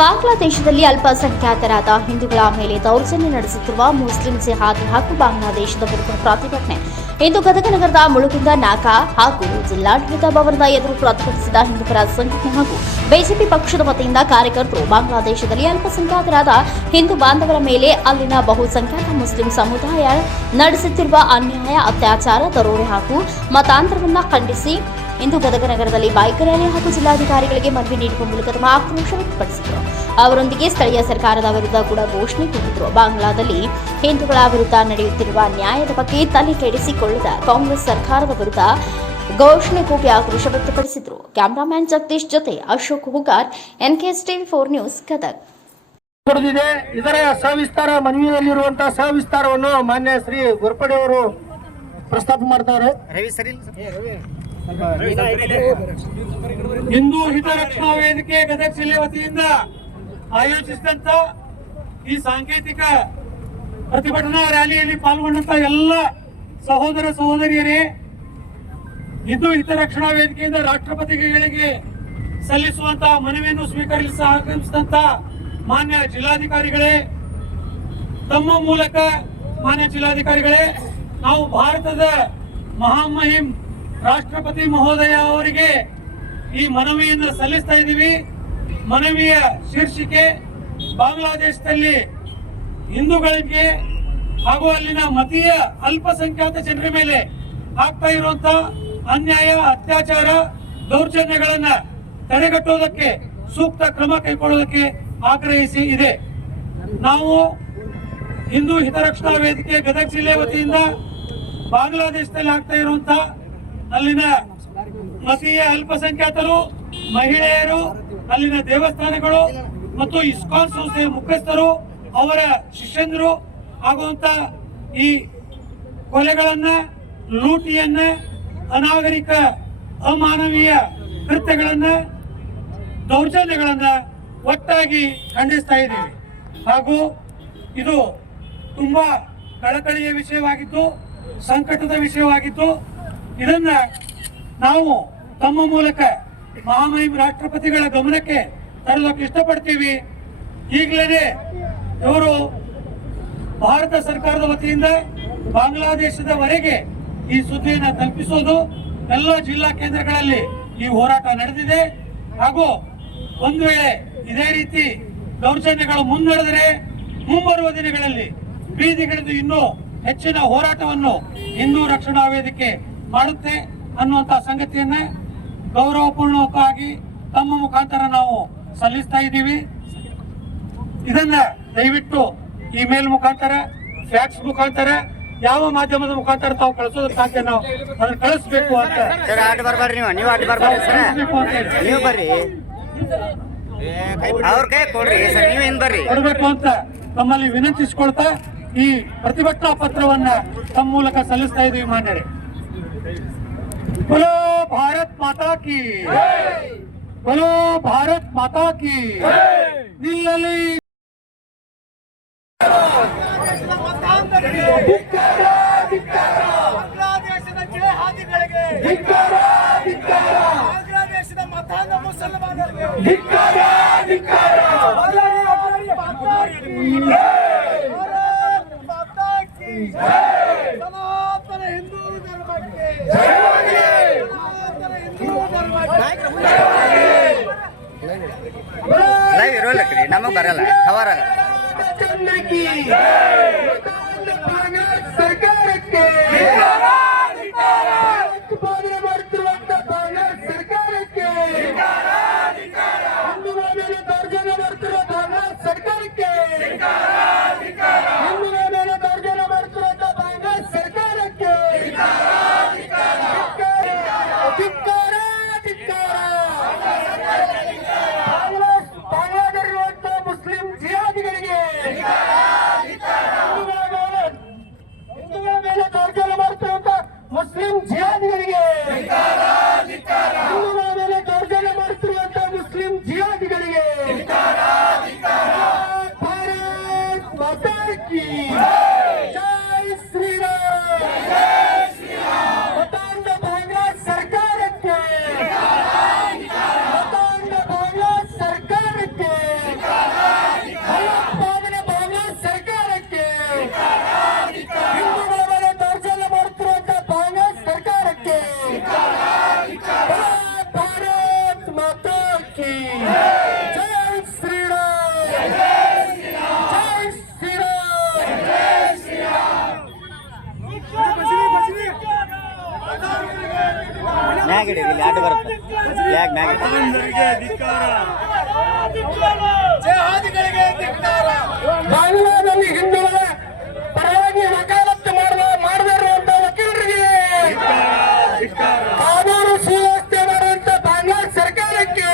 ಬಾಂಗ್ಲಾದೇಶದಲ್ಲಿ ಅಲ್ಪಸಂಖ್ಯಾತರಾದ ಹಿಂದೂಗಳ ಮೇಲೆ ದೌರ್ಜನ್ಯ ನಡೆಸುತ್ತಿರುವ ಮುಸ್ಲಿಂ ಜಿಹಾದಿ ಹಾಗೂ ಬಾಂಗ್ಲಾದೇಶದ ವಿರುದ್ಧ ಪ್ರತಿಭಟನೆ. ಇಂದು ಗದಗ ನಗರದ ಮುಳುಗುಂದ ನಾಕಾ ಹಾಗೂ ಜಿಲ್ಲಾಡಳಿತ ಭವನದ ಎದುರು ಪ್ರತಿಭಟಿಸಿದ ಹಿಂದೂಪರ ಸಂಘಟನೆ ಹಾಗೂ ಬಿಜೆಪಿ ಪಕ್ಷದ ವತಿಯಿಂದ ಕಾರ್ಯಕರ್ತರು ಬಾಂಗ್ಲಾದೇಶದಲ್ಲಿ ಅಲ್ಪಸಂಖ್ಯಾತರಾದ ಹಿಂದೂ ಬಾಂಧವರ ಮೇಲೆ ಅಲ್ಲಿನ ಬಹುಸಂಖ್ಯಾತ ಮುಸ್ಲಿಂ ಸಮುದಾಯ ನಡೆಸುತ್ತಿರುವ ಅನ್ಯಾಯ, ಅತ್ಯಾಚಾರ, ದರೋಡೆ ಹಾಗೂ ಮತಾಂತರವನ್ನು ಖಂಡಿಸಿ ಇಂದು ಗದಗ ನಗರದಲ್ಲಿ ಬೈಕ್ ರ್ಯಾಲಿ ಹಾಗೂ ಜಿಲ್ಲಾಧಿಕಾರಿಗಳಿಗೆ ಮನವಿ ನೀಡುವ ಮೂಲಕ ತಮ್ಮ ಆಕ್ರೋಶ ವ್ಯಕ್ತಪಡಿಸಿದರು. ಅವರೊಂದಿಗೆ ಸ್ಥಳೀಯ ಸರ್ಕಾರದ ವಿರುದ್ಧ ಕೂಡ ಘೋಷಣೆ ಕೂಗಿದ್ರು. ಬಾಂಗ್ಲಾದಲ್ಲಿ ಹಿಂದೂಗಳ ವಿರುದ್ಧ ನಡೆಯುತ್ತಿರುವ ನ್ಯಾಯದ ಬಗ್ಗೆ ತಲೆ ಕೆಡಿಸಿಕೊಳ್ಳದ ಕಾಂಗ್ರೆಸ್ ಸರ್ಕಾರದ ವಿರುದ್ಧ ಘೋಷಣೆ ಕೂಗಿ ಆಕ್ರೋಶ ವ್ಯಕ್ತಪಡಿಸಿದ್ರು. ಕ್ಯಾಮರಾಮ್ಯಾನ್ ಜಗದೀಶ್ ಜೊತೆ Ashok Hugar NKS TV four news Gadag. ಇದರ ಸವಿಸ್ತಾರ ಮನವಿಯಲ್ಲಿರುವಂತಹ ಸವಿಸ್ತಾರವನ್ನು ಮಾನ್ಯ ಶ್ರೀ ಗೋರ್ಪಡೆ ಅವರು ಪ್ರಸ್ತಾಪ ಮಾಡ್ತಾರೆ. ರವಿ ಸರಿ ಹಿಂದೂ ಹಿತರಕ್ಷಣಾ ವೇದಿಕೆ ಗದಗ ಜಿಲ್ಲೆ ವತಿಯಿಂದ ಆಯೋಜಿಸಿದಂತ ಈ ಸಾಂಕೇತಿಕ ಪ್ರತಿಭಟನಾ ರ್ಯಾಲಿಯಲ್ಲಿ ಪಾಲ್ಗೊಂಡಂತ ಎಲ್ಲ ಸಹೋದರ ಸಹೋದರಿಯರೇ ಹಿಂದೂ ಹಿತರಕ್ಷಣಾ ವೇದಿಕೆಯಿಂದ ರಾಷ್ಟ್ರಪತಿಗಳಿಗೆ ಸಲ್ಲಿಸುವಂತಹ ಮನವಿಯನ್ನು ಸ್ವೀಕರಿಸಿ ಆಗಮಿಸಿದಂತ ಮಾನ್ಯ ಜಿಲ್ಲಾಧಿಕಾರಿಗಳೇ ತಮ್ಮ ಮೂಲಕ ಮಾನ್ಯ ಜಿಲ್ಲಾಧಿಕಾರಿಗಳೇ ನಾವು ಭಾರತದ ಮಹಾಮಹಿಂ ರಾಷ್ಟ್ರಪತಿ ಮಹೋದಯ ಅವರಿಗೆ ಈ ಮನವಿಯನ್ನು ಸಲ್ಲಿಸ್ತಾ ಇದ್ದೀವಿ. ಮನವಿಯ ಶೀರ್ಷಿಕೆ ಬಾಂಗ್ಲಾದೇಶದಲ್ಲಿ ಹಿಂದೂಗಳಿಗೆ ಹಾಗೂ ಅಲ್ಲಿನ ಮತೀಯ ಅಲ್ಪಸಂಖ್ಯಾತ ಜನರ ಮೇಲೆ ಆಗ್ತಾ ಇರುವಂತ ಅನ್ಯಾಯ, ಅತ್ಯಾಚಾರ, ದೌರ್ಜನ್ಯಗಳನ್ನ ತಡೆಗಟ್ಟುವುದಕ್ಕೆ ಸೂಕ್ತ ಕ್ರಮ ಕೈಗೊಳ್ಳುವುದಕ್ಕೆ ಆಗ್ರಹಿಸಿ ಇದೆ. ನಾವು ಹಿಂದೂ ಹಿತರಕ್ಷಣಾ ವೇದಿಕೆ ಗದಗ ಜಿಲ್ಲೆ ವತಿಯಿಂದ ಬಾಂಗ್ಲಾದೇಶದಲ್ಲಿ ಆಗ್ತಾ ಇರುವಂತ ಅಲ್ಲಿನ ಮತೀಯ ಅಲ್ಪಸಂಖ್ಯಾತರು, ಮಹಿಳೆಯರು, ಅಲ್ಲಿನ ದೇವಸ್ಥಾನಗಳು ಮತ್ತು ಇಸ್ಕಾನ್ ಸಂಸ್ಥೆಯ ಮುಖ್ಯಸ್ಥರು, ಅವರ ಶಿಷ್ಯಂದರು ಆಗುವಂತ ಈ ಕೊಲೆಗಳನ್ನ, ಲೂಟಿಯನ್ನ, ಅನಾಗರಿಕ ಅಮಾನವೀಯ ಕೃತ್ಯಗಳನ್ನ, ದೌರ್ಜನ್ಯಗಳನ್ನ ಒಟ್ಟಾಗಿ ಖಂಡಿಸ್ತಾ ಇದ್ದೀವಿ. ಹಾಗೂ ಇದು ತುಂಬಾ ಕಳಕಳಿಯ ವಿಷಯವಾಗಿದ್ದು, ಸಂಕಟದ ವಿಷಯವಾಗಿದ್ದು ಇದನ್ನ ನಾವು ತಮ್ಮ ಮೂಲಕ ಮಹಾಮಹಿಮ್ ರಾಷ್ಟ್ರಪತಿಗಳ ಗಮನಕ್ಕೆ ತರಲಿಕ್ಕೆ ಇಷ್ಟಪಡ್ತೀವಿ. ಈಗಲೇ ಇವರು ಭಾರತ ಸರ್ಕಾರದ ವತಿಯಿಂದ ಬಾಂಗ್ಲಾದೇಶದವರೆಗೆ ಈ ಸುದ್ದಿಯನ್ನು ತಲುಪಿಸೋದು ಎಲ್ಲ ಜಿಲ್ಲಾ ಕೇಂದ್ರಗಳಲ್ಲಿ ಈ ಹೋರಾಟ ನಡೆದಿದೆ. ಹಾಗೂ ಒಂದು ವೇಳೆ ಇದೇ ರೀತಿ ದೌರ್ಜನ್ಯಗಳು ಮುನ್ನಡೆದರೆ ಮುಂಬರುವ ದಿನಗಳಲ್ಲಿ ಬೀದಿಗಿಳಿದು ಇನ್ನೂ ಹೆಚ್ಚಿನ ಹೋರಾಟವನ್ನು ಹಿಂದೂ ರಕ್ಷಣಾ ವೇದಿಕೆ ಮಾಡುತ್ತೆ ಅನ್ನುವಂತ ಸಂಗತಿಯನ್ನ ಗೌರವಪೂರ್ಣವಾಗಿ ತಮ್ಮ ಮುಖಾಂತರ ನಾವು ಸಲ್ಲಿಸ್ತಾ ಇದ್ದೀವಿ. ಇದನ್ನ ದಯವಿಟ್ಟು ಇಮೇಲ್ ಮುಖಾಂತರ ಫ್ಯಾಕ್ಸ್ ಮುಖಾಂತರ ಯಾವ ಮಾಧ್ಯಮದ ಮುಖಾಂತರ ತಾವು ಕಳಿಸೋದಕ್ಕೆ ಸಾಧ್ಯ ನಾವು ಅದನ್ನ ಕಳಿಸ್ಬೇಕು ಅಂತ. ನೀವು ಅವ್ರ ಕೈ ಕೊಡ್ರಿ ಬರ್ರಿ. ಕೊಡಬೇಕು ಅಂತ ತಮ್ಮಲ್ಲಿ ವಿನಂತಿಸಿಕೊಳ್ತಾ ಈ ಪ್ರತಿಭಟನಾ ಪತ್ರವನ್ನ ತಮ್ಮ ಮೂಲಕ ಸಲ್ಲಿಸ್ತಾ ಇದ್ದೀವಿ ಮಾನ್ಯರೇ. बोलो भारत माता की बोलो भारत माता की ನಿಲ್ಲಲಿ ಬಾಂಗ್ಲಾದೇಶದ ಜಿಹಾದಿಗಳಿಗೆ ಬಾಂಗ್ಲಾದೇಶದ ಮತಾಂಧ ಮುಸಲ್ಮಾನರಿಗೆ ಭಾರತ್ ಲೈವ್ ಇರೋಲ್ಲ ನಮಗೆ ಬರಲ್ಲ ಕವರ್ ಆಗಲ್ಲ ಸರ್ಕಾರಕ್ಕೆ ಉತ್ಪಾದನೆ ಮಾಡುತ್ತಿರುವಂತ ಕಾಂಗ್ರೆಸ್ ಸರ್ಕಾರಕ್ಕೆ ಹಿಂದುಗಳ ಮೇಲೆ ದೌರ್ಜನ್ಯ ಮಾಡುತ್ತಿರುವ ಕಾಂಗ್ರೆಸ್ ಸರ್ಕಾರಕ್ಕೆ ಹಿಂದುಗಳ ಮೇಲೆ ದೌರ್ಜನ್ಯ ಮಾಡುತ್ತಿರುವಂತ ಕಾಂಗ್ರೆಸ್ ಸರ್ಕಾರಕ್ಕೆ ಧಿಕ್ಕಾರ ಧಿಕ್ಕಾರ ಬಾಂಗ್ಲಾದಲ್ಲಿರುವಂತ ಮುಸ್ಲಿಂ ಜಿಹಾದಿಗಳಿಗೆ ಕಿ ಜೈ ಶ್ರೀರಾಮ್ ಜೈ ಶ್ರೀರಾಮ್ ಮ್ಯಾಗ್ ಇಡಿ ಇಲ್ಲಿ ಅಡ್ಡ ಬರುತ್ತೆ. ಮ್ಯಾಗ್ ಬಾಂಗ್ಲಾದಲ್ಲಿ ಪರವಾಗಿ ವಕಾಲತ್ತು ಮಾಡುವ ವಕೀಲರಿಗೆ ಕಾನೂನು ಸುವ್ಯವಸ್ಥೆ ಮಾಡುವಂತ ಬಾಂಗ್ಲಾ ಸರ್ಕಾರಕ್ಕೆ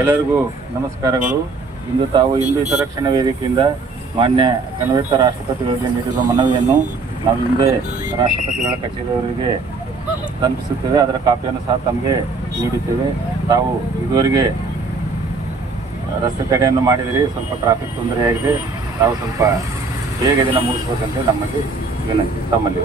ಎಲ್ಲರಿಗೂ ನಮಸ್ಕಾರಗಳು. ಇಂದು ತಾವು ಹಿಂದೂ ಹಿತರಕ್ಷಣಾ ವೇದಿಕೆಯಿಂದ ಮಾನ್ಯ ಕನ್ವೇತ ರಾಷ್ಟ್ರಪತಿಗಳಿಗೆ ನೀಡಿರುವ ಮನವಿಯನ್ನು ನಾವು ಹಿಂದೆ ರಾಷ್ಟ್ರಪತಿಗಳ ಕಚೇರಿಯವರಿಗೆ ತಲುಪಿಸುತ್ತೇವೆ. ಅದರ ಕಾಪಿಯನ್ನು ಸಹ ತಮಗೆ ನೀಡುತ್ತೇವೆ ತಾವು ಇದುವರೆಗೆ ರಸ್ತೆ ತಡೆಯನ್ನು ಮಾಡಿದಿರಿ ಸ್ವಲ್ಪ ಟ್ರಾಫಿಕ್ ತೊಂದರೆಯಾಗಿದೆ ತಾವು ಸ್ವಲ್ಪ ಬೇಗ ದಿನ ಮುಗಿಸ್ಬೇಕಂತ ನಮ್ಮಲ್ಲಿ ವಿನಂತಿ. ತಮ್ಮಲ್ಲಿ.